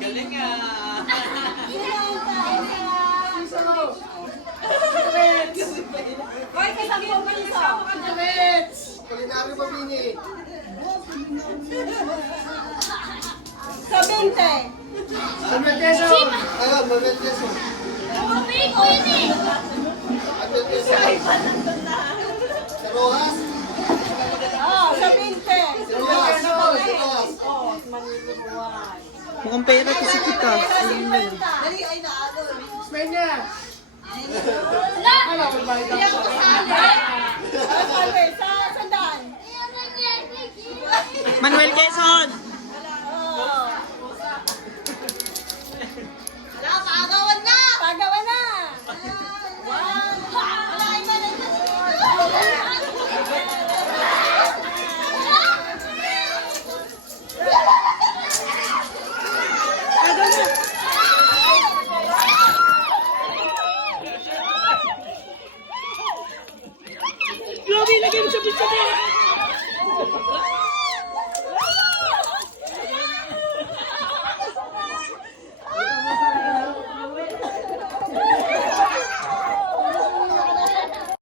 Galing ah. Hoy, kasama mo ba yung kasama ka na? Kulinaryo Mabini. Sa 20. Manuel Quezon. Ayun, Manuel Quezon. Mabig ko yun eh. Manuel Quezon. Sa Rojas. Oh, sa 20. Sa Rojas. Sa Rojas. Oh, Manilo Ruwan. Mukhang pera to si Kita. Pera 50. Dali, ay naalo. Peña. Wala! Iyak ko sa akin. Sa sandaan. Manuel Quezon! Oh. Wala, pagawan na! Pagawa na. Wala, iba na. Grabe, lagyan mo sa pizza.